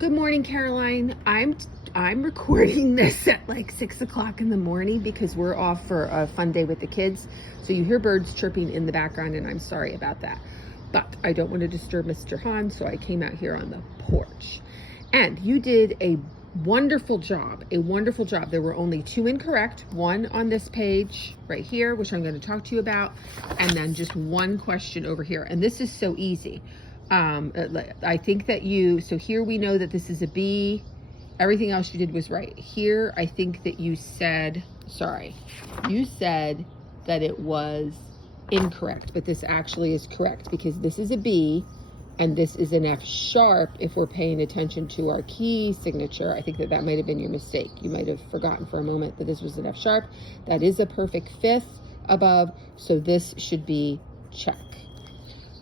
Good morning, Caroline. I'm recording this at like 6 o'clock in the morning because we're off for a fun day with the kids. So you hear birds chirping in the background, and I'm sorry about that. But I don't want to disturb Mr. Hahn, so I came out here on the porch. And you did a wonderful job, a wonderful job. There were only two incorrect, one on this page right here, which I'm going to talk to you about, and then just one question over here. And this is so easy. I think that so here we know that this is a B. Everything else you did was right. Here, I think that you said that it was incorrect, but this actually is correct because this is a B and this is an F sharp. If we're paying attention to our key signature, I think that might have been your mistake. You might have forgotten for a moment that this was an F sharp. That is a perfect fifth above, so this should be check.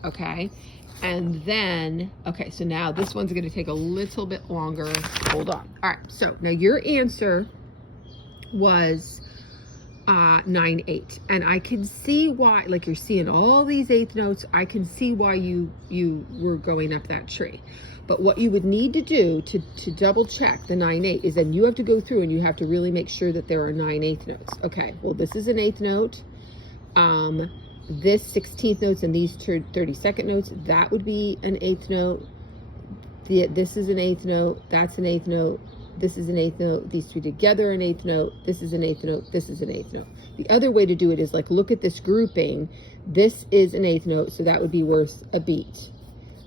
Okay. And then, okay, so now this one's going to take a little bit longer. Hold on. All right, so now your answer was 9/8. And I can see why, like you're seeing all these eighth notes, I can see why you were going up that tree. But what you would need to do to double check the 9/8 is then you have to go through and you have to really make sure that there are 9/8 notes. Okay, well, this is an eighth note. This 16th notes and these 32nd notes, that would be an eighth note. This is an eighth note, that's an eighth note, this is an eighth note, these two together are an eighth note, this is an eighth note, this is an eighth note. The other way to do it is like, look at this grouping. This is an eighth note, so that would be worth a beat.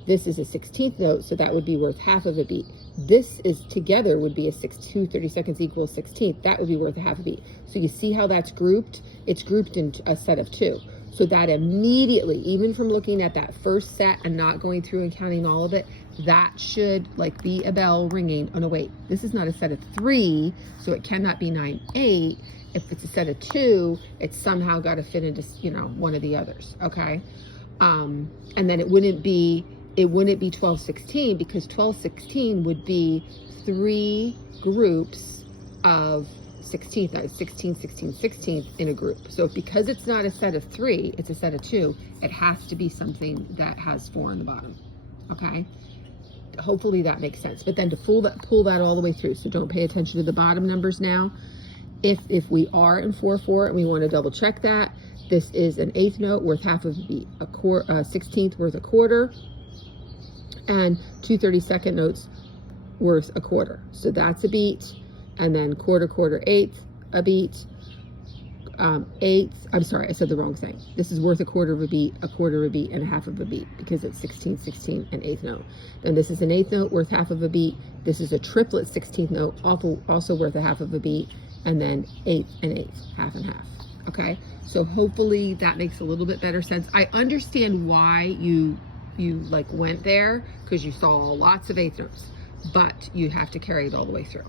This is a 16th note, so that would be worth half of a beat. This is together would be a 2 30-seconds equals 16th. That would be worth a half a beat. So you see how that's grouped? It's grouped in a set of two. So that immediately, even from looking at that first set and not going through and counting all of it, that should like be a bell ringing. Oh no, wait, this is not a set of three, so it cannot be 9/8. If it's a set of two, it's somehow got to fit into, one of the others, okay? And then it wouldn't be 12/16 because 12/16 would be three groups of 16th, 16, 16, 16th in a group. So because it's not a set of three, it's a set of two, it has to be something that has four on the bottom, okay? Hopefully that makes sense. But then to pull that all the way through, so don't pay attention to the bottom numbers now. If we are in 4/4 and we want to double check that, this is an eighth note worth half of a beat, a 16th worth a quarter, and 2 32nd notes worth a quarter. So that's a beat. And then quarter, eighth, a beat, eighth, I'm sorry, I said the wrong thing. This is worth a quarter of a beat, and a half of a beat because it's 16, 16, and eighth note. Then this is an eighth note worth half of a beat. This is a triplet 16th note, also worth a half of a beat, and then eighth and eighth, half and half, okay? So hopefully that makes a little bit better sense. I understand why you like went there because you saw lots of eighth notes, but you have to carry it all the way through.